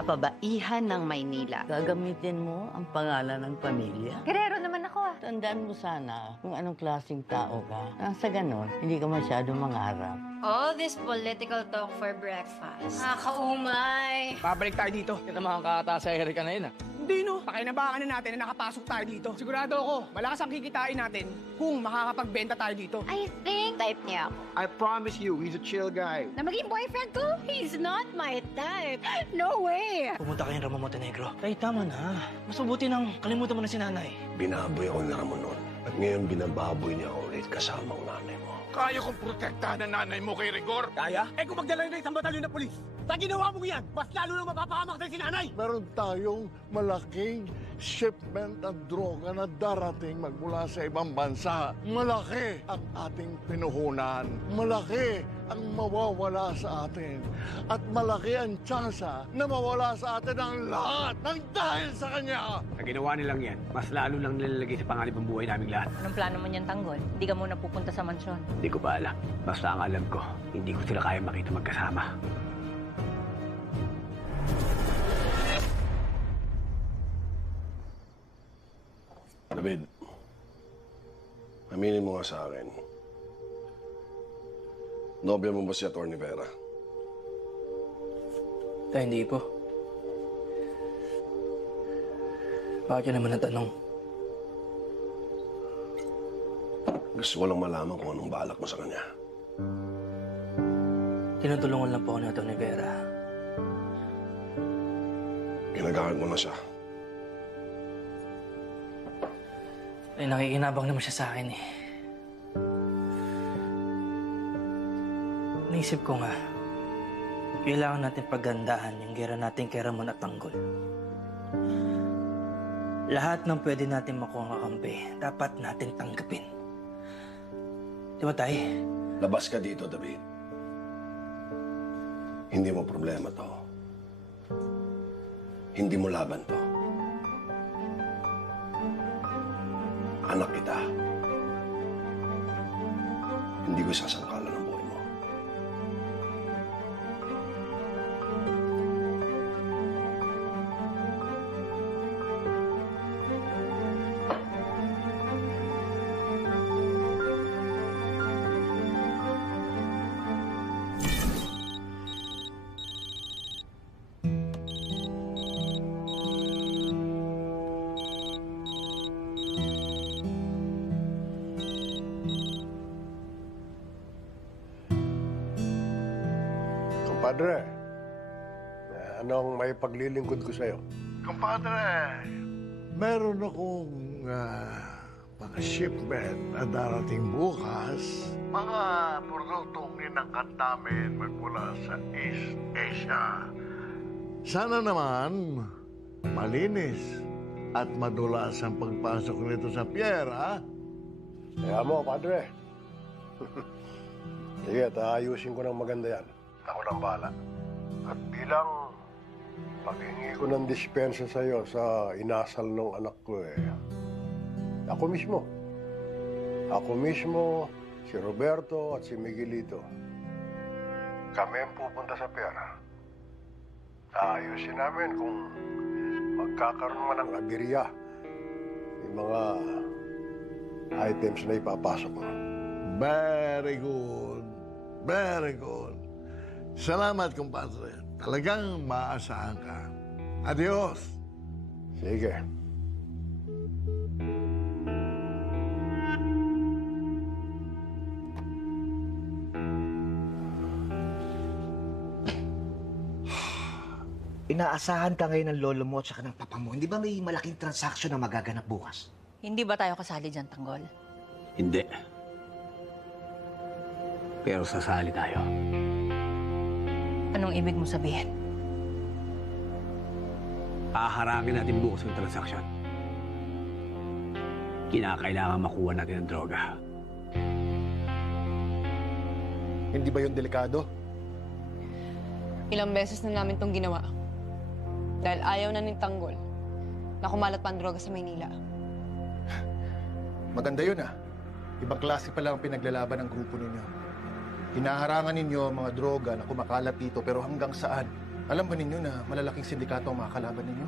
kababaihan ng Maynila. Gagamitin mo ang pangalan ng pamilya? Guerrero naman ako ah. Tandaan mo sana kung anong klaseng tao ka. Nang sa ganon, hindi ka masyadong mangarap. All this political talk for breakfast. Nakakaumay. Babalik tayo dito. Kita makakata sa Erika na yun, ah. Hindi, no? Pakinabangan na natin na nakapasok tayo dito. Sigurado ako, malakas ang kikitain natin kung makakapagbenta tayo dito. I think type niya ako. I promise you, he's a chill guy. Na maging boyfriend ko? He's not my type. No way. Pumunta kayong Ramon Montenegro. Tay, tama na. Mas mabuti nang kalimutan mo na si nanay. Binaboy ako ni Ramon noon. At ngayon binababoy niya ako ulit kasama ang nanay mo. Kaya kong protektahan ang nanay mo kay Rigor. Kaya? Eh kung magdala na isang batalyon na polis, sa ginawa mo yan, mas lalo nang mapapahamak tayo si nanay. Meron tayong malaking shipment ng droga na darating magmula sa ibang bansa. Malaki ang ating pinuhunan. Malaki ang mawawala sa atin. At malaki ang tsansa na mawala sa atin ang lahat ng dahil sa kanya. Sa ginawa nilang yan, mas lalo lang nilalagay sa pangalip ang buhay naming lahat. Anong plano mo niyan, Tanggol? Hindi ka muna pupunta sa mansyon. Hindi ko pa alam. Basta ang alam ko, hindi ko sila kaya makita magkasama. David, aminin mo nga sa akin. Nobya mo ba si Atty. Vera? Tay, hindi po. Bakit yun naman natanong? Gusto ko lang malaman kung anong balak mo sa kanya. Tinutulungan lang po ako ni Atty. Vera. Ginagamit mo na siya. Ay, nakikinabang naman siya sa akin eh. Naisip ko nga, kailangan natin pagandahan yung gera natin kay Ramon at Tanggol. Lahat ng pwede natin makuha kakampi, dapat natin tanggapin. Di ba, Tay? Labas ka dito, David. Hindi mo problema to. Hindi mo laban to. Anak kita. Hindi ko sasangkalan ang buhay mo. Compadre, anong may paglilingkod ko sa'yo? Compadre, meron akong mga shipment na darating bukas. Mga produktong inangkat namin magmula sa East Asia. Sana naman malinis at madulas ang pagpasok nito sa Piera. Kaya mo, Padre. Sige, ayusin ko ng maganda yan. Ako nang bahala. At bilang paghingi ko ng dispensa sa'yo sa inasal ng anak ko ako mismo, si Roberto at si Miguelito. Kami ang pupunta sa pera. Ayusin namin kung magkakaroon man ng aberya yung mga items na ipapasok mo. Very good. Very good. Salamat, compadre. Talagang maaasahan ka. Adios. Sige. Inaasahan ka ngayon ng lolo mo at saka ng papa mo. Hindi ba may malaking transaksyon na magaganap bukas? Hindi ba tayo kasali dyan, Tanggol? Hindi. Pero sasali tayo. Anong ibig mo sabihin? Haharangin natin bukas yung transaksyon. Kinakailangan makuha natin ang droga. Hindi ba yun delikado? Ilang beses na namin itong ginawa. Dahil ayaw na ni Tanggol na kumalat pa ang droga sa Maynila. Maganda yun Ibang klase pa lang ang pinaglalaban ng grupo ninyo. Hinaharangan ninyo ang mga droga na kumakalat dito pero hanggang saan? Alam ba ninyo na malalaking sindikato ang mga kalaban ninyo?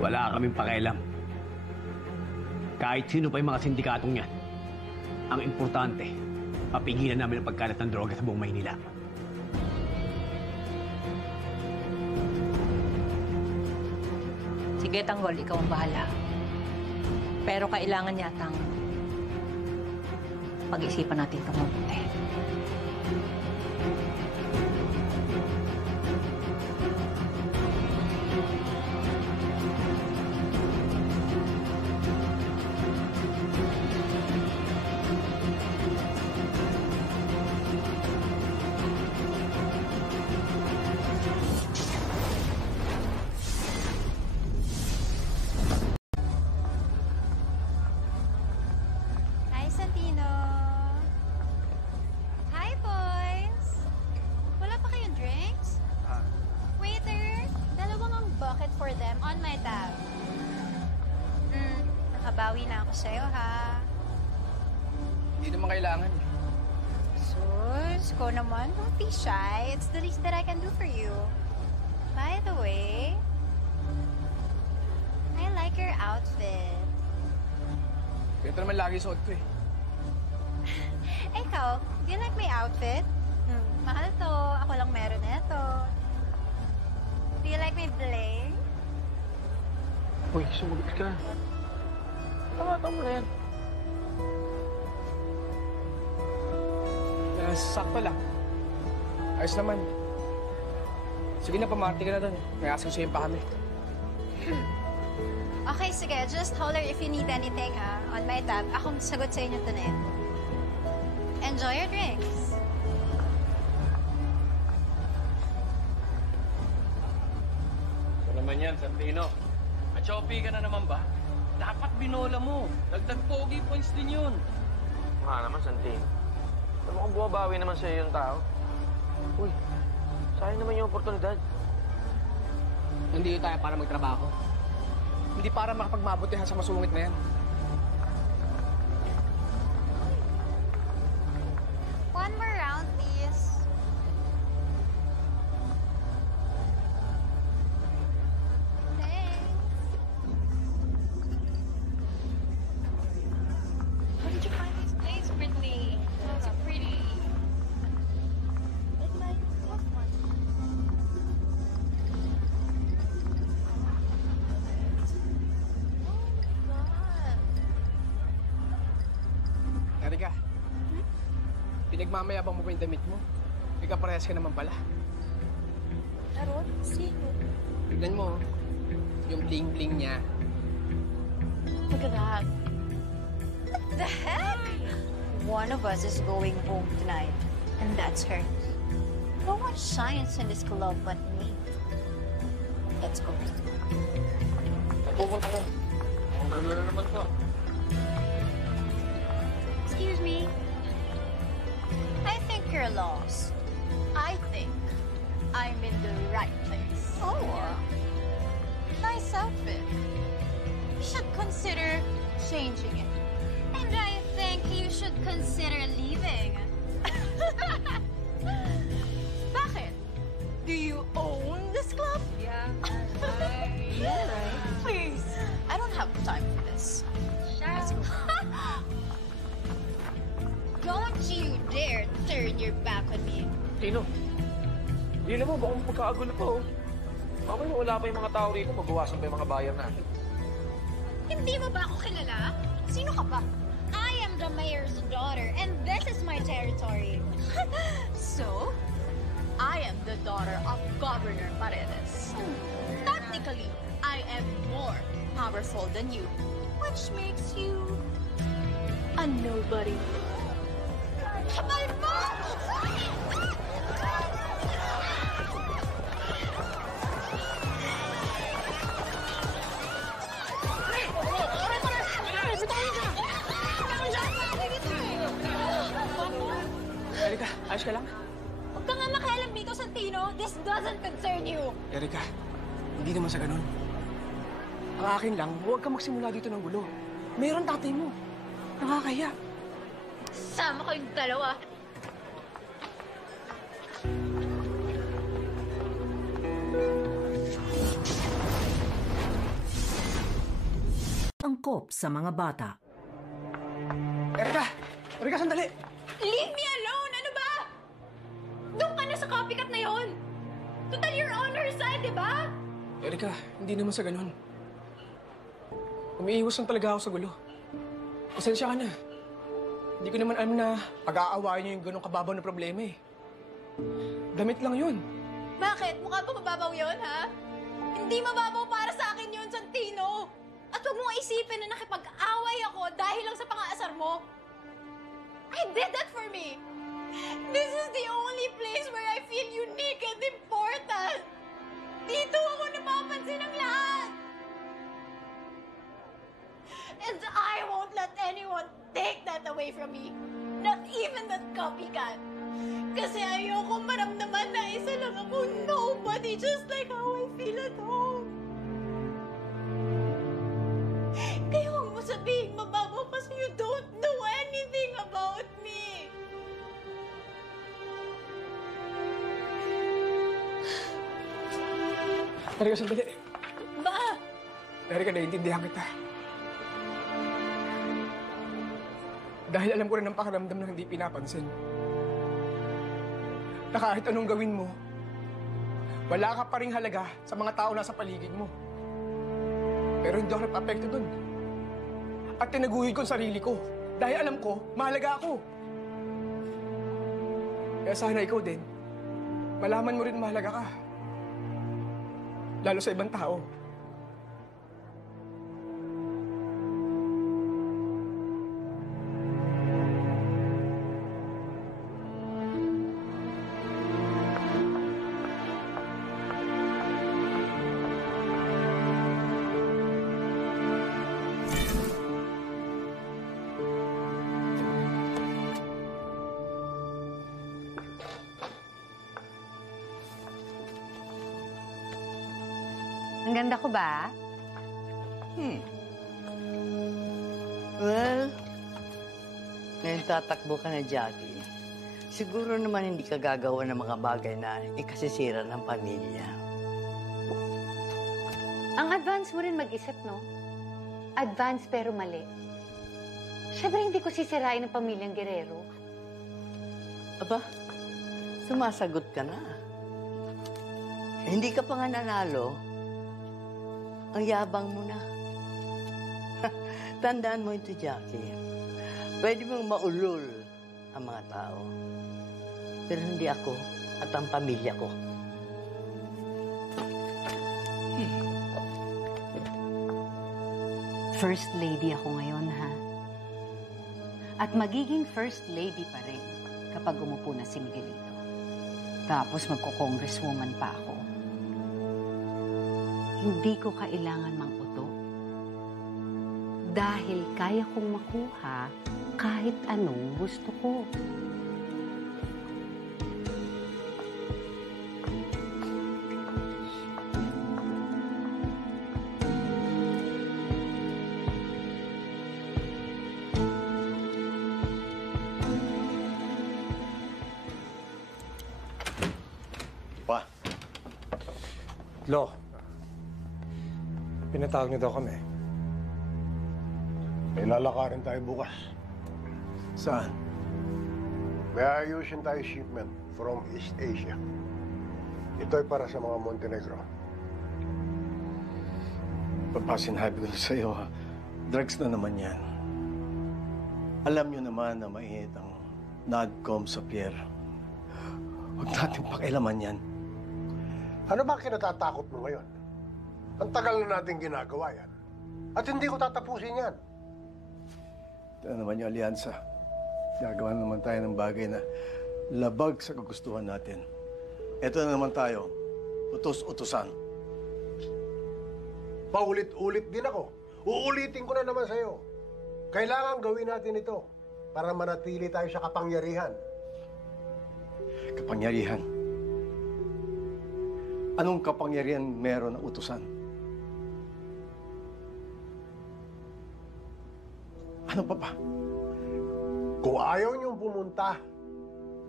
Wala kaming pakialam. Kahit sino pa yung mga sindikatong yan. Ang importante, mapigilan namin ang pagkalat ng droga sa buong Maynila. Sige, Tanggol, ikaw ang bahala. Pero kailangan yatang pag-isipan natin ito mabuti. Hi, Santino. Hi, boys. Wala pa kayong drinks? Waiter, dalawang ang bucket for them on my tab. Nakabawi na ako sa'yo, ha? Hindi naman kailangan. Sus, ko naman, don't be shy. It's the least that I can do for you. By the way, I like your outfit. Ganito naman lagi suot ko eh. Ikaw, do you like my outfit? Mahal to. Ako lang meron nito. Do you like my bling? Uy, sumagot ka. Tama mo na yan. Sakto lang. Ayos naman. Sige na, pamati ka na doon. May asasuyin pa kami. Okay, sige. Just holler if you need anything, ha? On my tab. Akong sagot sa inyo tonight. Enjoy your drinks. Ito naman yan, Santino. Machopi ka na naman ba? Dapat binola mo. Dagdag pogi points din yun. Nga naman, Santino. Alam mo kung bumabawi naman sa'yo yung tao. Uy, sayang naman yung oportunidad. Nandito tayo para magtrabaho. Hindi para makapagmabutihan sa masungit na yan. One more round, please. Thanks. Where did you find this place, Brittany? So pretty. It's like this one. Erika, pinagmamayabang mo ba yung damit mo? Ikaw parehas ka naman pala. Aron, sino? Tignan mo, yung bling-bling niya. Look at that. What the heck? One of us is going home tonight, and that's her. No one shines in this club but me. Let's go. Pupunta ko. Ang gano'n na naman to. Excuse me. I think you're lost. I think I'm in the right place. Oh. Nice outfit. You should consider changing it. And I think you should consider leaving. Bakit? Do you own this club? Yeah. Yeah, right. Please. I don't have time for this. Let's go. Don't you dare turn your back on me. Tino, hindi naman ba kung pagkakagulo ko? Mamaya wala pa yung mga tao rito, mabawasan pa yung mga bayan natin. Hindi mo ba ako kilala? Sino ka ba? I am the mayor's daughter, and this is my territory. So, I am the daughter of Governor Paredes. Technically, I am more powerful than you, which makes you a nobody. My mom! Erika, ayos ka lang? Huwag ka nga makialam dito, Santino. This doesn't concern you. Erika, hindi naman sa ganun. Ang akin lang, huwag ka magsimula dito ng gulo. Meron tatay mo. Nakakaya. Sama kayong dalawa. angkop sa mga bata. Erika! Erika, sandali! Leave me alone! Ano ba? Doon ka na sa copycat na yon. Total, you're on her side, di ba? Erika, hindi naman sa ganun. Umiiwas lang talaga ako sa gulo. Pasensya ka na. Hindi ko naman alam na pag-aawayan niyo yung ganun kababaw na problema eh. Damit lang yun. Bakit? Mukha ba mababaw yon, ha? Hindi mababaw para sa akin yun, Santino! At huwag mong isipin na nakipag-away ako dahil lang sa pang-aasar mo. I did that for me! This is the only place where I feel unique and important! Dito ako napapansin ng lahat! And I won't let anyone take that away from me! Not even that copycat! Kasi ayoko maramdaman na isa lang ako nobody, just like how I feel at home. Kaya huwag mo sabihin mababaw kasi you don't know anything about me. Erika, sandali. Ba? Erika, naiintindihan kita. Dahil alam ko rin ang pakiramdam na hindi pinapansin. Na kahit anong gawin mo, wala ka pa ring halaga sa mga tao nasa paligid mo. Pero hindi ako nagpa-apekto dun. At tinaguyod ko ang sarili ko. Dahil alam ko, mahalaga ako. Kaya sana ikaw din, malaman mo rin mahalaga ka. Lalo sa ibang tao. Ang ganda ko ba? Well, ngayon tatakbo ka na, Jackie. Siguro naman hindi ka gagawa ng mga bagay na ikasisira ng pamilya. Ang advance mo rin mag-isip, no? Advance pero mali. Siyempre hindi ko sisirain ang pamilyang Guerrero. Aba, sumasagot ka na. Hindi ka pa nga nanalo. Ang yabang mo na. Tandaan mo ito, Jackie. Pwede mong maulol ang mga tao. Pero hindi ako at ang pamilya ko. First lady ako ngayon, ha? At magiging first lady pa rin kapag umupo na si Miguelito. Tapos magko-congresswoman pa ako. Hindi ko kailangan mang-uto. Dahil kaya kong makuha kahit anong gusto ko. Pa. Lo. Pinatawag niyo daw kami. May lalakarin tayo bukas. Saan? May ayusin tayo shipment from East Asia. Ito ay para sa mga Montenegro. Papasinabi ko sa'yo, ha? Drugs na naman yan. Alam niyo naman na mainit ang NADCOM sa Pierre. Huwag natin pakialaman yan. Ano ba kinatatakot mo ngayon? Ang tagal na natin ginagawa yan. At hindi ko tatapusin yan. Ito naman yung alyansa. Gagawa naman tayo ng bagay na labag sa kagustuhan natin. Ito na naman tayo, utos-utusan. Paulit-ulit din ako. Uulitin ko na naman sa'yo. Kailangan gawin natin ito para manatili tayo sa kapangyarihan. Kapangyarihan? Anong kapangyarihan meron ng utusan? Ano pa ba? Kung ayaw niyong pumunta,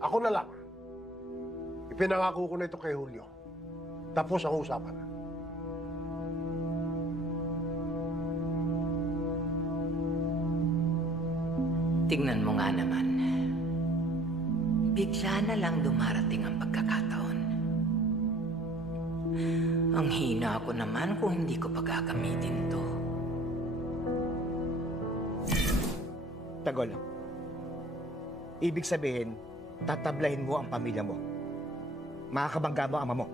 ako na lang. Ipinangako ko na ito kay Julio. Tapos ang usapan. Tingnan mo nga naman. Bigla na lang dumarating ang pagkakataon. Ang hina ko naman kung hindi ko pagkakamitin to. Tagol. Ibig sabihin, tatablahin mo ang pamilya mo. Makakabangga mo ang ama mo.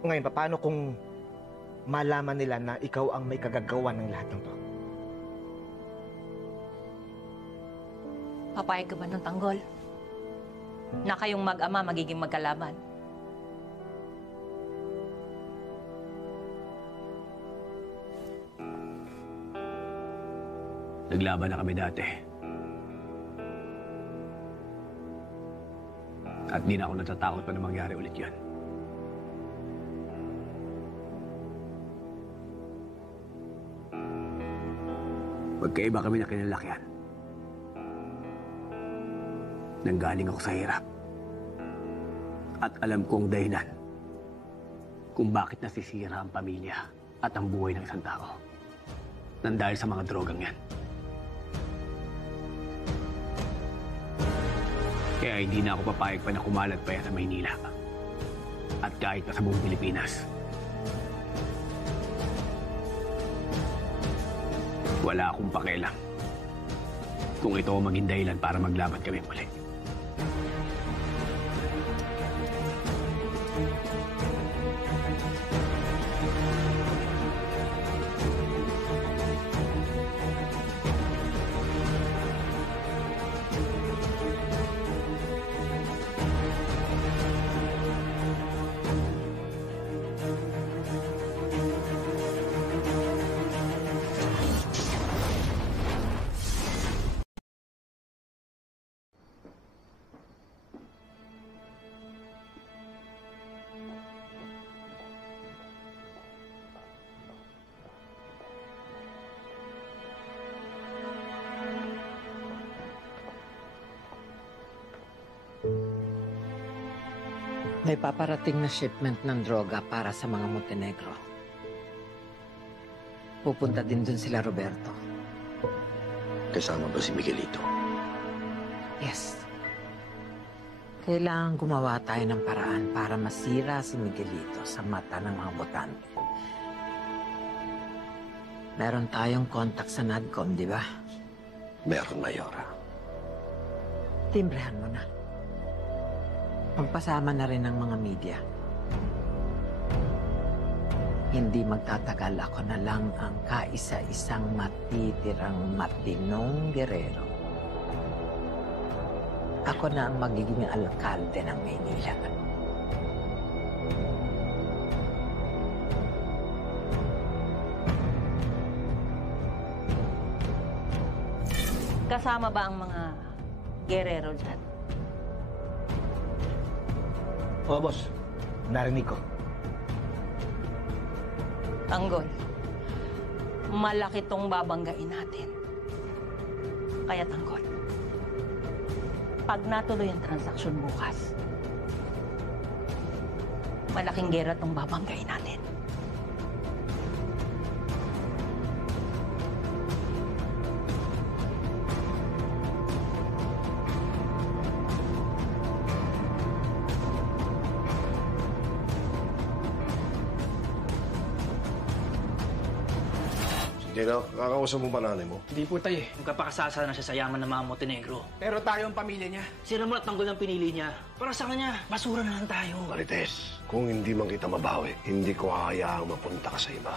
Ngayon, paano kung malaman nila na ikaw ang may kagagawa ng lahat ng to? Papayag ka ba ng Tanggol? Na kayong mag-ama magiging magkalaban? Naglaban na kami dati. At di na ako natatakot pa na mangyari ulit yan. Magkaiba kami na kinalakyan. Nanggaling ako sa hirap. At alam kong dahilan kung bakit nasisira ang pamilya at ang buhay ng isang tao. Nang dahil sa mga drogang yan. Kaya hindi na ako papayag pa na kumalat pa yan sa Maynila. At kahit pa sa buong Pilipinas. Wala akong pakialam kung ito ang maging dahilan para maglaban kami muli. May paparating na shipment ng droga para sa mga Montenegro. Pupunta din dun sila Roberto. Kasama ba si Miguelito? Yes. Kailangan gumawa tayo ng paraan para masira si Miguelito sa mata ng mga botante. Meron tayong contact sa NADCOM, di ba? Meron, Mayora. Timbrehan mo na. Pagpasama na rin ng mga media. Hindi magtatagal, ako na lang ang kaisa-isang matitirang matinong gerero. Ako na ang magiging alkalde ng Maynila. Kasama ba ang mga gerero dyan? Oo, boss. Narinig ko. Tanggol, malaki tong babanggain natin. Kaya Tanggol, pag natuloy ang transaksyon bukas, malaking gera tong babanggain natin. Dino, kakausap mo ba nanay mo? Hindi po, tay. Magkapakasasa na siya sa yaman ng mga Montenegro. Pero tayo ang pamilya niya. Sino mo at Tanggol ang pinili niya? Para sa kanya, basura na lang tayo. Marites, kung hindi man kita mabawi, hindi ko hahayaang mapunta ka sa iba.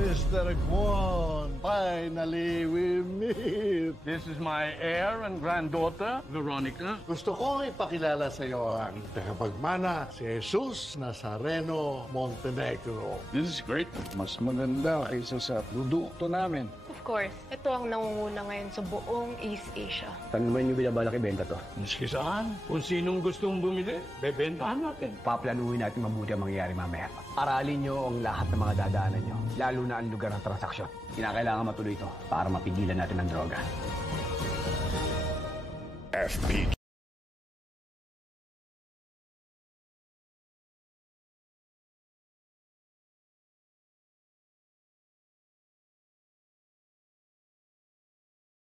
Mr. Kwon, finally we meet. This is my heir and granddaughter, Veronica. Gusto ko ipakilala sa iyo ang tagapagmana, si Jesus Nazareno Montenegro. This is great. Mas maganda kaysa sa produkto namin. Of course, ito ang nangunguna ngayon sa buong East Asia. Saan naman yung binabalak ibenta to? Miski saan? Kung sinong gustong bumili, bebentahan natin. Paplanuhin natin mabuti ang mangyayari mamaya. Aralin nyo ang lahat ng mga dadaanan nyo, lalo na ang lugar ng transaksyon. Kinakailangan matuloy ito para mapigilan natin ang droga. FP